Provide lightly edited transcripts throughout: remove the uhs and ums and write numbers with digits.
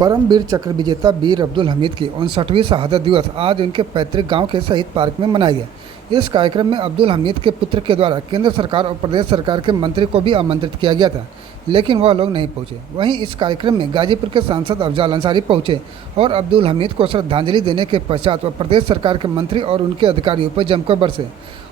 परमवीर चक्र विजेता वीर अब्दुल हमीद की 59वीं शहादत दिवस आज उनके पैतृक गांव के शहीद पार्क में मनाया गया। इस कार्यक्रम में अब्दुल हमीद के पुत्र के द्वारा केंद्र सरकार और प्रदेश सरकार के मंत्री को भी आमंत्रित किया गया था, लेकिन वह लोग नहीं पहुंचे। वहीं इस कार्यक्रम में गाजीपुर के सांसद अफजाल अंसारी पहुंचे और अब्दुल हमीद को श्रद्धांजलि देने के पश्चात वह प्रदेश सरकार के मंत्री और उनके अधिकारियों पर जमकर बरसे।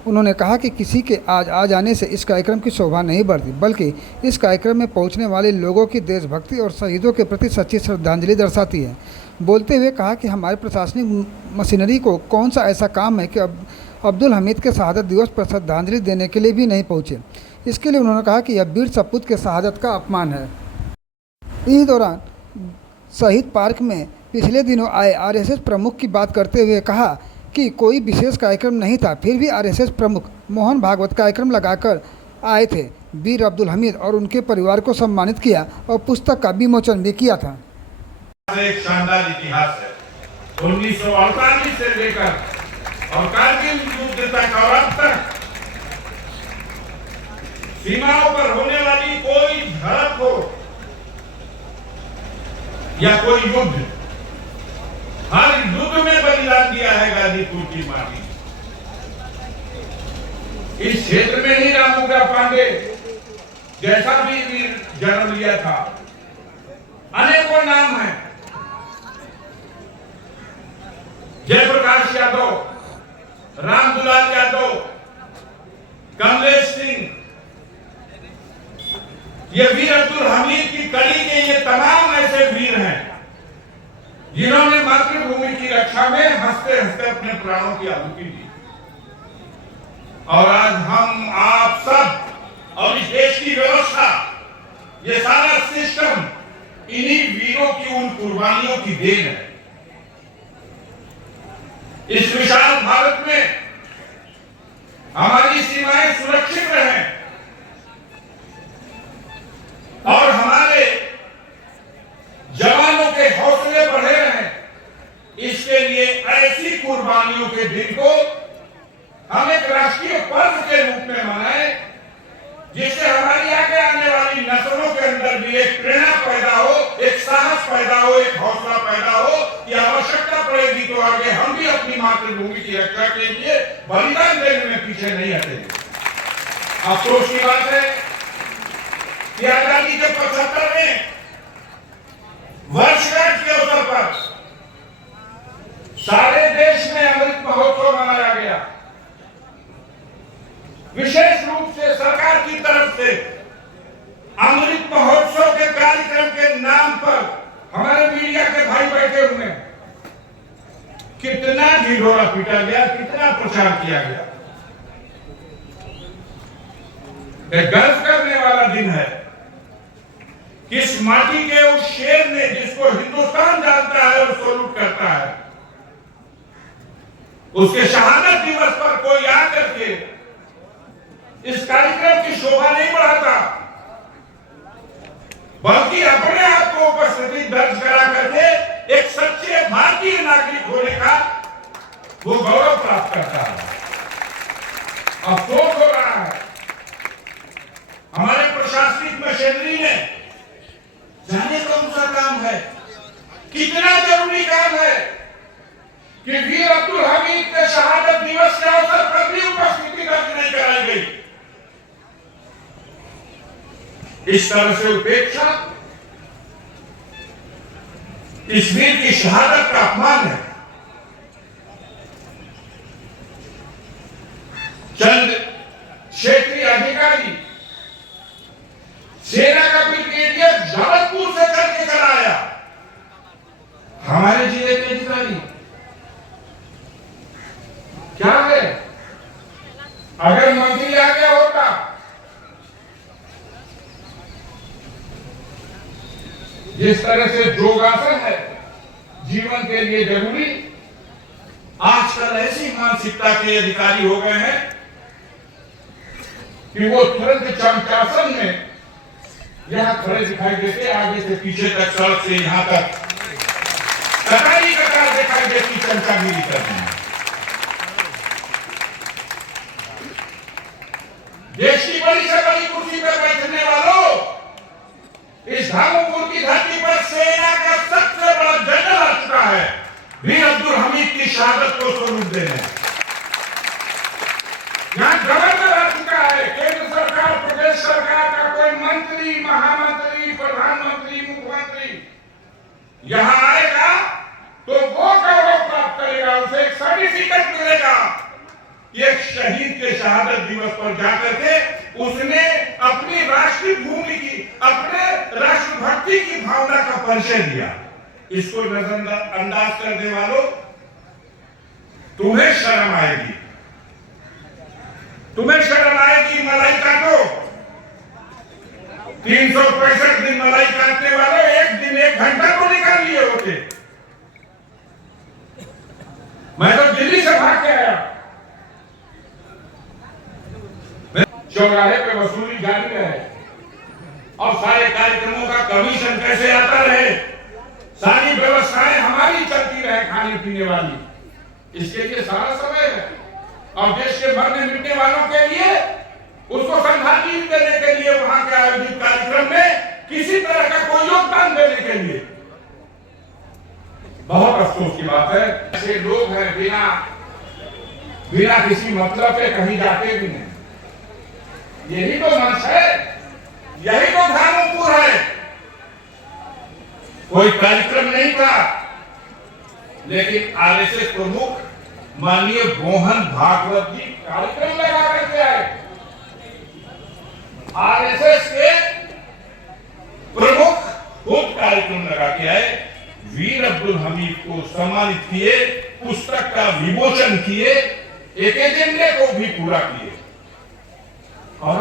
उन्होंने कहा कि किसी के आज आ जाने से इस कार्यक्रम की शोभा नहीं बढ़ती, बल्कि इस कार्यक्रम में पहुंचने वाले लोगों की देशभक्ति और शहीदों के प्रति सच्ची श्रद्धांजलि दर्शाती है। बोलते हुए कहा कि हमारी प्रशासनिक मशीनरी को कौन सा ऐसा काम है कि अब्दुल हमीद के शहादत दिवस पर श्रद्धांजलि देने के लिए भी नहीं पहुंचे। इसके लिए उन्होंने कहा कि यह वीर सपूत के शहादत का अपमान है। इस दौरान शहीद पार्क में पिछले दिनों आए आरएसएस प्रमुख की बात करते हुए कहा कि कोई विशेष कार्यक्रम नहीं था, फिर भी आरएसएस प्रमुख मोहन भागवत कार्यक्रम लगाकर आए थे। वीर अब्दुल हमीद और उनके परिवार को सम्मानित किया और पुस्तक का विमोचन भी किया था। एक शानदार इतिहास है। 1948 से लेकर और कारगिल युद्ध तक और अब तक सीमाओं पर होने वाली कोई झड़प हो या कोई युद्ध, हर युद्ध में बलिदान दिया है गाजीपुर की माटी। इस क्षेत्र में ही रामूगढ़ पांडे जैसा भी वीर जन्म लिया था। अनेकों नाम हैं। जयप्रकाश यादव, रामदुलाल यादव, कमलेश सिंह, ये वीर अब्दुल हमीद की कड़ी के ये तमाम ऐसे वीर हैं जिन्होंने मातृभूमि की रक्षा में हंसते हंसते अपने प्राणों की आहुति दी। और आज हम आप सब और इस देश की व्यवस्था, ये सारा सिस्टम इन्हीं वीरों की उन कुर्बानियों की देन है। इस विशाल भारत में हमारी सीमाएं सुरक्षित रहें और हमारे जवानों के हौसले बढ़े रहें, इसके लिए ऐसी कुर्बानियों के दिन को हम एक राष्ट्रीय पर्व के रूप में मनाएं, जिससे हमारी आगे आने वाली नस्लों के अंदर भी एक प्रेरणा पैदा हो, एक साहस पैदा हो, एक हौसला पैदा हो कि आवश्यकता पड़ेगी तो आगे हम भी अपनी मातृभूमि की रक्षा के लिए बलिदान देने में पीछे नहीं हटेंगे। अफसोस की बात है कि आजादी के 75वें वर्षगांठ के अवसर पर सारे देश में अमृत महोत्सव मनाया गया। विशेष रूप से सरकार की तरफ से अमृत महोत्सव के कार्यक्रम के नाम पर हमारे मीडिया के भाई बैठे हुए हैं। कितना ढिढोरा पीटा गया, कितना प्रचार किया गया। यह गर्व करने वाला दिन है कि इस माटी के उस शेर ने, जिसको हिंदुस्तान जानता है और सैल्यूट करता है, उसके शहादत दिवस पर कोई आकर के इस कार्यक्रम की शोभा नहीं बढ़ाता, बल्कि अपने आप को उपस्थिति दर्ज करा करके एक सच्चे भारतीय नागरिक होने का वो गौरव प्राप्त करता है। अफसोस हो रहा है हमारे प्रशासनिक मशीनरी ने, जाने कौन सा काम है, कितना जरूरी काम है कि वीर अब्दुल हमीद के शहादत दिवस के अवसर पर भी उपस्थिति दर्ज नहीं कराई गई। इस तरह से उपेक्षा इस वीर की शहादत का अपमान है। चंद क्षेत्रीय अधिकारी, सेना का ब्रिगेडियर जबलपुर से करके चलाया, हमारे जिले के अधिकारी क्या है? अगर मंत्री आगे होता, जिस तरह से योगासन है जीवन के लिए जरूरी, आजकल ऐसी मानसिकता के अधिकारी हो गए हैं कि वो तुरंत चमकासन में यहां खड़े दिखाई देते, आगे से पीछे तक, सड़क से यहां तक कतारी कतार दिखाई देती, चमचागिरी करती है। देश की बड़ी से बड़ी कुर्सी पर बैठने वालों, इस धामपुर की धरती पर सेना का सबसे शहादत को स्वरूप देना है। यहाँ गवर्नर आ चुका है, केंद्र सरकार प्रदेश सरकार का कोई मंत्री, महामंत्री, प्रधानमंत्री, मुख्यमंत्री यहाँ आएगा तो वो गौरव प्राप्त करेगा, उसे एक सर्टिफिकेट मिलेगा। एक शहीद के शहादत दिवस पर जाकर के उसने अपनी राष्ट्रीय भूमि की, अपने राष्ट्रभक्ति की भावना का परिचय दिया। इसको नजरअंदाज करने वालों, तुम्हें शर्म आएगी, तुम्हें शर्म आएगी। मलाई काटो, 365 दिन मलाई काटने वालों, एक दिन 1 घंटा तो निकाल लिए होते। मैं तो दिल्ली से भाग के आया, चौराहे पे वसूली जारी है और सारे कार्यक्रमों का कमीशन कैसे आता रहे, सारी व्यवस्थाएं हमारी चलती रहे खाने पीने वाली, इसके लिए सारा समय है। और देश के मरने मिटने वालों के लिए उसको श्रद्धांजलि देने के लिए वहां के आयोजित कार्यक्रम में किसी तरह का कोई योगदान देने के लिए बहुत अफसोस की बात है। ऐसे लोग हैं बिना किसी मतलब के कहीं जाते भी नहीं। यही तो मंच है, यही तो धामपुर है। कोई कार्यक्रम नहीं था, लेकिन आरएसएस प्रमुख माननीय मोहन भागवत जी कार्यक्रम लगा करके आए। आरएसएस के प्रमुख खुद कार्यक्रम लगा के आए, वीर अब्दुल हमीद को सम्मानित किए, पुस्तक का विमोचन किए, एक एजेंडे को भी पूरा किए। और